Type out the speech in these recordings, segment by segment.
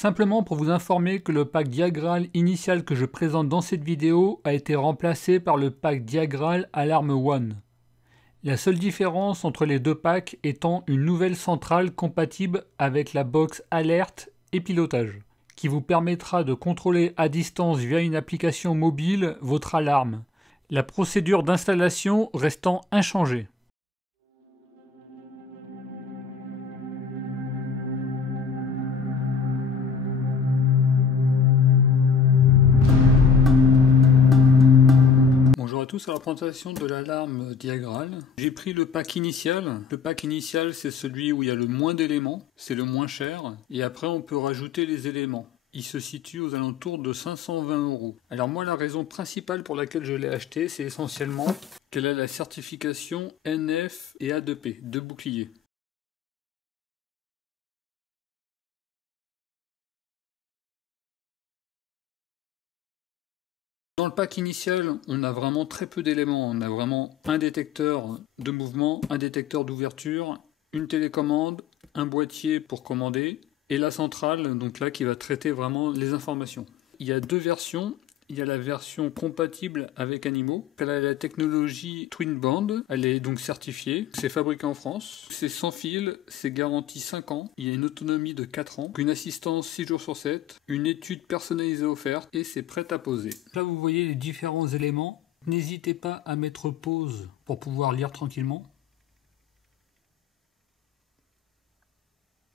Simplement pour vous informer que le pack Diagral initial que je présente dans cette vidéo a été remplacé par le pack Diagral Alarm One. La seule différence entre les deux packs étant une nouvelle centrale compatible avec la box alerte et pilotage, qui vous permettra de contrôler à distance via une application mobile votre alarme, la procédure d'installation restant inchangée. Bonjour à tous, à la présentation de l'alarme Diagral. J'ai pris le pack initial. Le pack initial, c'est celui où il y a le moins d'éléments, c'est le moins cher, et après on peut rajouter les éléments. Il se situe aux alentours de 520 €. Alors moi, la raison principale pour laquelle je l'ai acheté, c'est essentiellement qu'elle a la certification NF et A2P, deux boucliers. Dans le pack initial, on a vraiment très peu d'éléments. On a vraiment un détecteur de mouvement, un détecteur d'ouverture, une télécommande, un boîtier pour commander, et la centrale, donc là, qui va traiter vraiment les informations. Il y a deux versions. Il y a la version compatible avec Animo. Elle a la technologie Twin Band. Elle est donc certifiée. C'est fabriqué en France. C'est sans fil. C'est garanti 5 ans. Il y a une autonomie de 4 ans. Une assistance 6 jours sur 7. Une étude personnalisée offerte. Et c'est prêt à poser. Là, vous voyez les différents éléments. N'hésitez pas à mettre pause pour pouvoir lire tranquillement.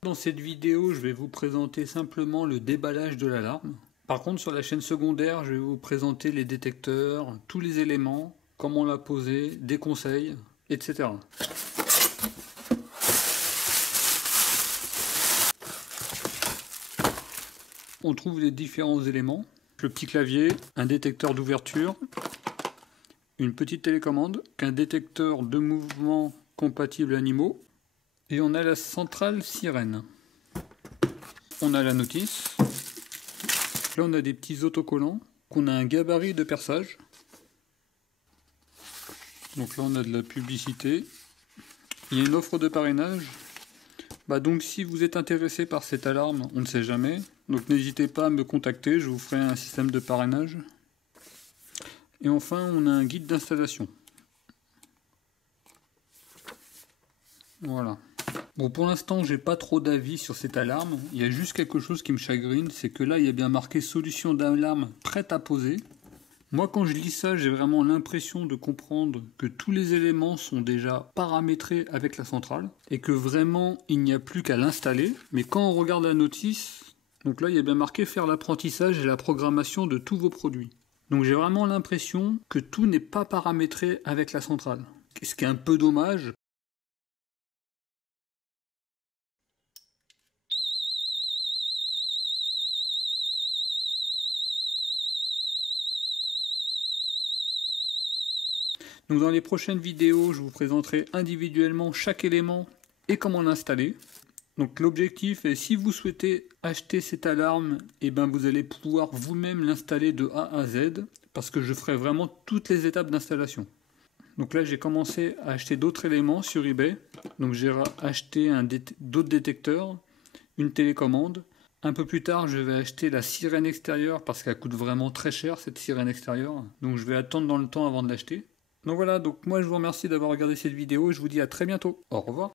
Dans cette vidéo, je vais vous présenter simplement le déballage de l'alarme. Par contre, sur la chaîne secondaire, je vais vous présenter les détecteurs, tous les éléments, comment la poser, des conseils, etc. On trouve les différents éléments. Le petit clavier, un détecteur d'ouverture, une petite télécommande, un détecteur de mouvement compatible Animo, et on a la centrale sirène. On a la notice. Là, on a des petits autocollants. On a un gabarit de perçage. Donc là, on a de la publicité. Il y a une offre de parrainage. Donc si vous êtes intéressé par cette alarme, on ne sait jamais. Donc n'hésitez pas à me contacter, je vous ferai un système de parrainage. Et enfin, on a un guide d'installation. Voilà. Bon, pour l'instant, j'ai pas trop d'avis sur cette alarme. Il y a juste quelque chose qui me chagrine, c'est que là, il y a bien marqué solution d'alarme prête à poser. Moi, quand je lis ça, j'ai vraiment l'impression de comprendre que tous les éléments sont déjà paramétrés avec la centrale et que vraiment, il n'y a plus qu'à l'installer. Mais quand on regarde la notice, donc là, il y a bien marqué faire l'apprentissage et la programmation de tous vos produits. Donc j'ai vraiment l'impression que tout n'est pas paramétré avec la centrale. Ce qui est un peu dommage. Donc dans les prochaines vidéos, je vous présenterai individuellement chaque élément et comment l'installer. Donc l'objectif est, si vous souhaitez acheter cette alarme, vous allez pouvoir vous-même l'installer de A à Z, parce que je ferai vraiment toutes les étapes d'installation. Donc là, j'ai commencé à acheter d'autres éléments sur eBay. Donc j'ai acheté d'autres détecteurs, une télécommande. Un peu plus tard, je vais acheter la sirène extérieure, parce qu'elle coûte vraiment très cher, cette sirène extérieure. Donc je vais attendre dans le temps avant de l'acheter. Donc voilà, moi je vous remercie d'avoir regardé cette vidéo et je vous dis à très bientôt. Au revoir.